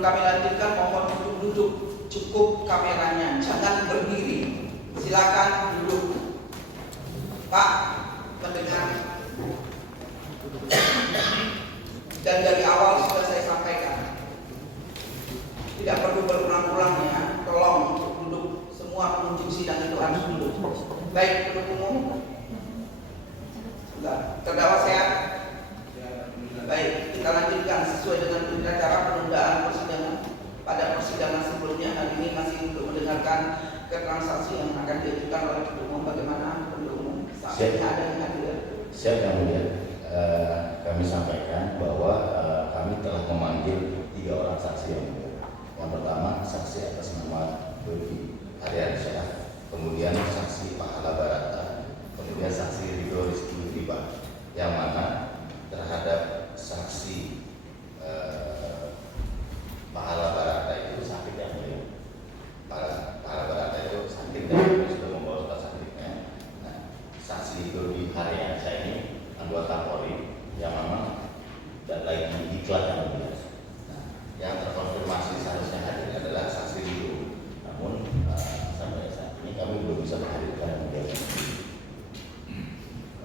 Sebelum kami lanjutkan, mohon untuk duduk. Cukup kameranya, jangan berdiri. Silakan duduk. Pak, mendengar. Dan dari awal sudah saya sampaikan, tidak perlu berulang-ulang ya. Tolong untuk duduk. Semua pengunjung sidang itu harus duduk. Baik, penuntut umum. Terdakwa sehat? Baik, kita lanjutkan sesuai dengan berita acara penundaan persidangan. Pada persidangan sebelumnya, hari ini masih untuk mendengarkan keterangan saksi yang akan diajukan oleh penuntut umum. Bagaimana penuntut umum? Saksi ada yang hadir. Siap yang mulia. Kami sampaikan bahwa kami telah memanggil 3 orang saksi yang mulia. Yang pertama saksi atas nama Dodi Aryansyah, kemudian saksi Pahala Barata, kemudian saksi Ridho Rizky Riba, yang mana terhadap saksi Pahala Barata itu sakit yang mulia. Pahala Barata itu sakit dan sudah membawa surat sakitnya. Nah, saksi Dodi Aryansyah ini anggota Polri yang memang tidak lagi diklat yang mulia. Nah, yang terkonfirmasi seharusnya hadir adalah saksi Ridho. Namun sampai saat ini kami belum bisa menghadirkan yang mulia.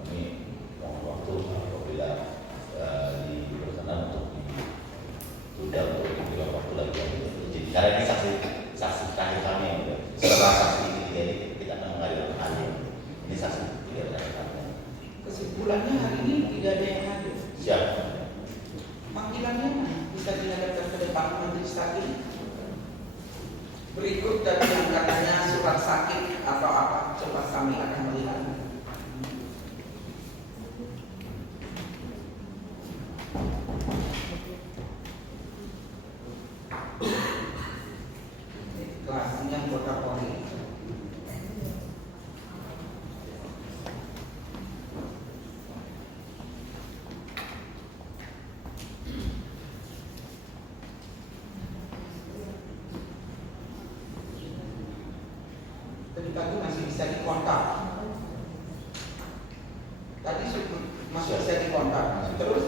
Kami mohon waktu apabila di berkenan untuk ditunda untuk diberikan waktu lagi. Jadi karena ini saksi terakhir kami yang mulia. Setelah saksi ini jadi kita akan menghadirkan ahli. Ini saksi tidak terakhir kami. Kesimpulannya hari ini tidak ada yang hadir. Siap. Panggilannya bisa dihadapkan ke depan majelis hakim. Berikut tadi yang katanya surat sakit atau apa, coba kami akan melihat. Kelasnya anggota Polri. Tadi pagi masih bisa dikontak. Tadi masih bisa dikontak. Terus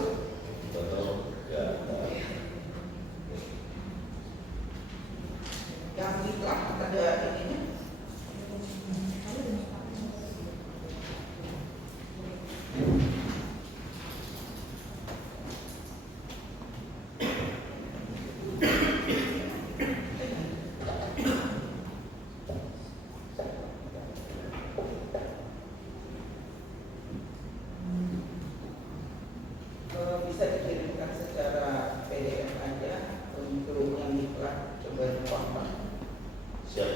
yang diklat ada ininya. Bisa dikirimkan secara PDF aja untuk yang diklat, coba dikontak. Siap.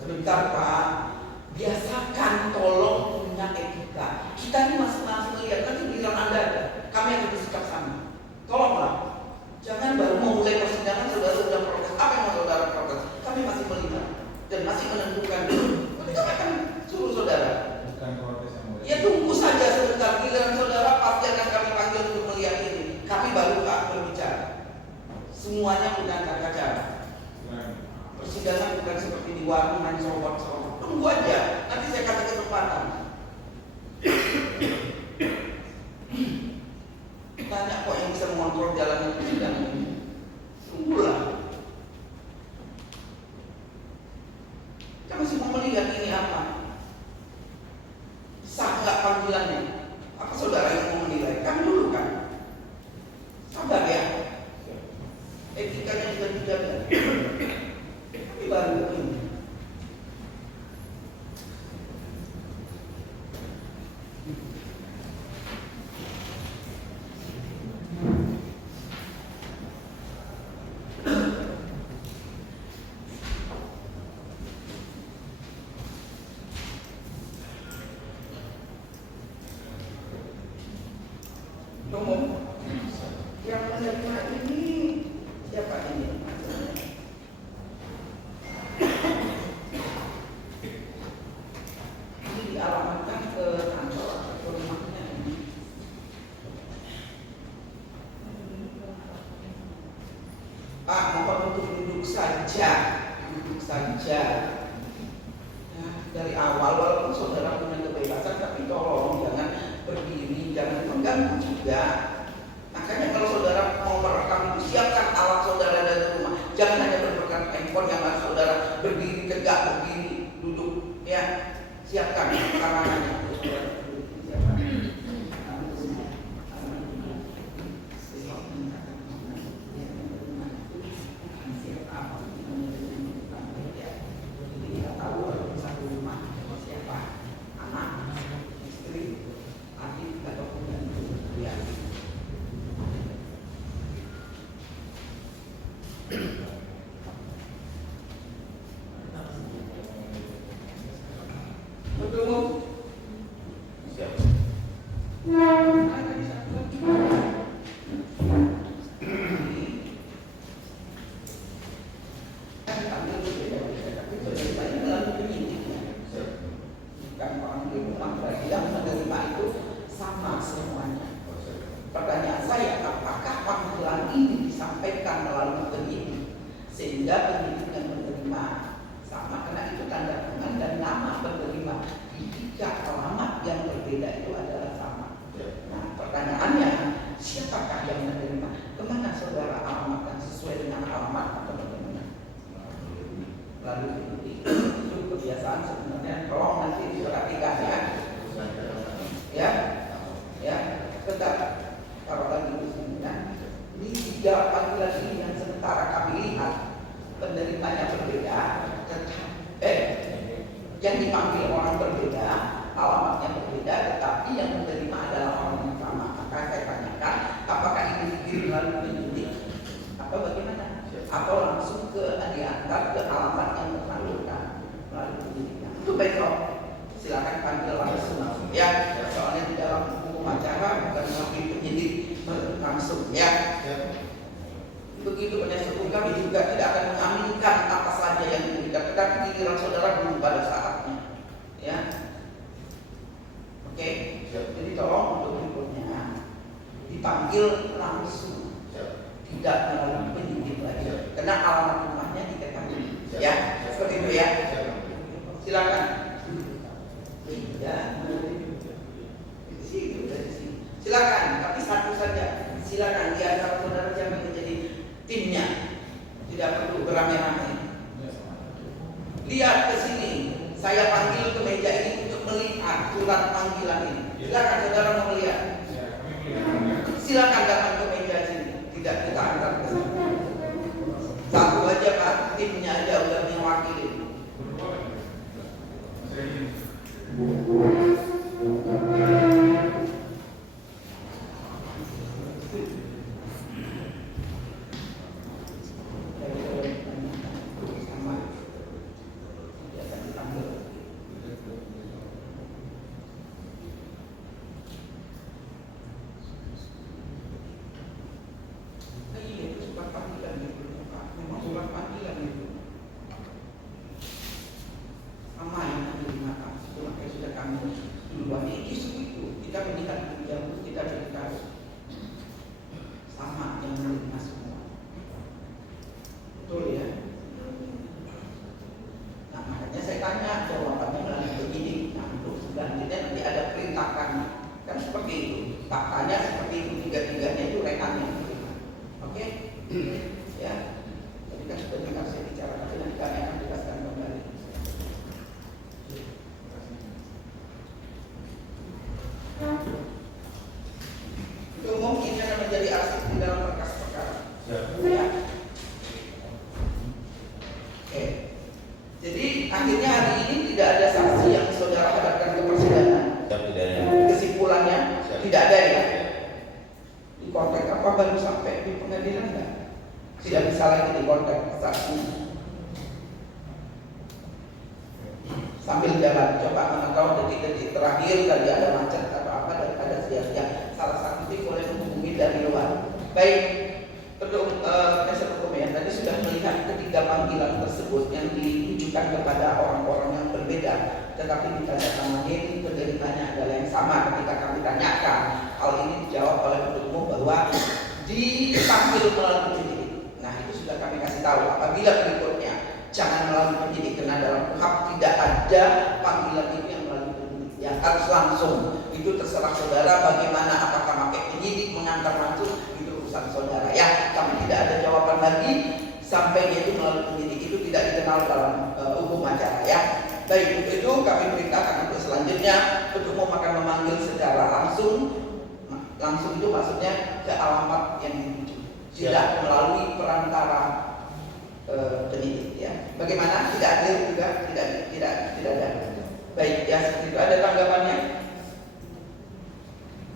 Sebentar Pak, biasakan tolong punya etika. Kita ini masing-masing melihat, nanti bilang Anda ada, kami akan bersikap sama. Tolonglah, jangan baru mau mulai persidangan saudara sudah protes. Apa yang mau saudara protes? Kami masih melihat dan masih menentukan. Nanti kami akan suruh saudara. Bukan protes yang mulia. Ya tunggu saja sebentar, giliran saudara pasti akan kami panggil untuk melihat ini. Kami baru berbicara. Semuanya bukan kaca. Persidangan bukan seperti di warung main sorot-sorot. Tunggu aja, nanti saya kasih kesempatan. Banyak kok yang bisa mengontrol jalannya persidangan ini. Tunggulah. Kita masih mau melihat ini apa. Sah nggak panggilannya? Apa saudara yang mau menilai? Kami dulu kan. Sabar ya. Etikanya juga dijaga. Kami baru ini. Umum yang menerima ini siapa ini? Ini dialamatkan ke kantor atau rumahnya ini. Pak, mohon untuk duduk saja, duduk saja. Ya, dari awal walaupun saudara punya kebebasan, tapi tolong jangan pergi juga. Makanya kalau saudara mau merekam itu, siapkan alat saudara dari rumah. Jangan hanya berpegang handphone yang harus saudara berdiri tegak, berdiri, duduk, ya. Siapkan karangannya. Pertanyaan saya, apakah panggilan ini disampaikan melalui penyidik sehingga penyidik yang menerima sama, karena itu tanda tangan dan nama penerima jika alamat yang berbeda itu adalah sama. Nah, pertanyaannya, siapakah yang menerima? Kemana saudara alamatkan sesuai dengan alamat atau bagaimana? Lalu itu kebiasaan sebenarnya, tolong nanti diperhatikan ya, ya, tetap. Kalau lagi muslimnya, di 3 panggilan ini yang sementara kami lihat penerimanya berbeda, yang dipanggil orang berbeda, alamatnya berbeda, tetapi yang menerima adalah orang yang sama. Maka saya tanyakan, apakah ini dikirim melalui penyidik atau bagaimana? Atau langsung diantar ke alamat yang bersangkutan melalui penyidiknya? Itu besok silakan panggil langsung ya. Soalnya di dalam hukum acara bukan melalui penyidik langsung ya. Begitu penasihat hukum kami juga tidak akan mengaminkan apa saja yang diberikan, tetapi giliran saudara belum pada saatnya ya. Oke, jadi tolong untuk berikutnya dipanggil langsung, tidak melalui penyidik lagi, karena alamat rumahnya diketahui ya. Seperti itu ya. Silakan. Tidak, silakan, tapi satu saja. Silakan di antara saudara yang menjadi timnya, tidak perlu beramai-ramai. Lihat ke sini, saya panggil ke meja ini untuk melihat surat panggilan ini. Silakan saudara mau melihat. Silakan datang ke meja sini, tidak kita antar ke sini. Satu aja Pak, timnya aja udah mewakili. Sambil jalan, coba menonton detik-detik terakhir tadi ada macet atau apa daripada sia-sia. Salah satu tim boleh menghubungi dari luar. Baik, untuk penasihat hukum ya, tadi sudah melihat ketiga panggilan tersebut yang ditujukan kepada orang-orang yang berbeda, tetapi ditandatangani penerimanya adalah yang sama. Ketika kami tanyakan, hal ini dijawab oleh penuntut umum bahwa dipanggil melalui penyidik. Nah, itu sudah kami kasih tahu. Apabila berikutnya jangan melalui penyidik, karena dalam KUHP tidak ada panggilan itu yang melalui penyidik, yang harus langsung itu terserah saudara bagaimana, apakah pakai penyidik mengantar langsung, itu urusan saudara ya. Kami tidak ada jawaban lagi sampai yaitu melalui penyidik, itu tidak dikenal dalam hukum acara ya. Baik, untuk itu kami perintahkan untuk selanjutnya penuntut umum akan memanggil secara langsung itu maksudnya ke alamat yang dituju, tidak melalui perantara penyidik ya. Bagaimana? Tidak adil juga, tidak ada. Baik ya, seperti itu. Ada tanggapannya?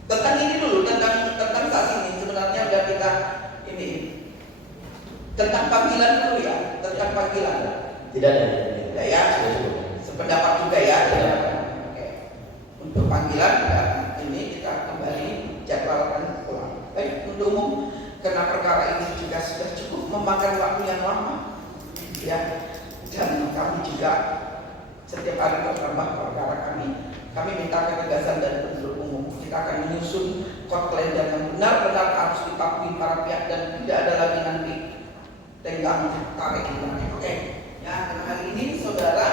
Tentang ini dulu, tentang saksi ini sebenarnya sudah kita ini tentang panggilan dulu ya, tentang panggilan. Tidak ada. Ya, sependapat juga ya. Oke. Untuk panggilan ya, ini kita kembali jadwalkan ulang. Baik, untuk umum karena perkara ini juga sudah cukup memakan waktu yang lama, ya. Dan kami juga setiap hari bertambah perkara kami. Kami minta ketegasan dari penuntut umum. Kita akan menyusun kodlender yang benar-benar harus dipatuhi para pihak dan tidak ada lagi nanti tenggang tarik. Oke. Ya, karena hari ini saudara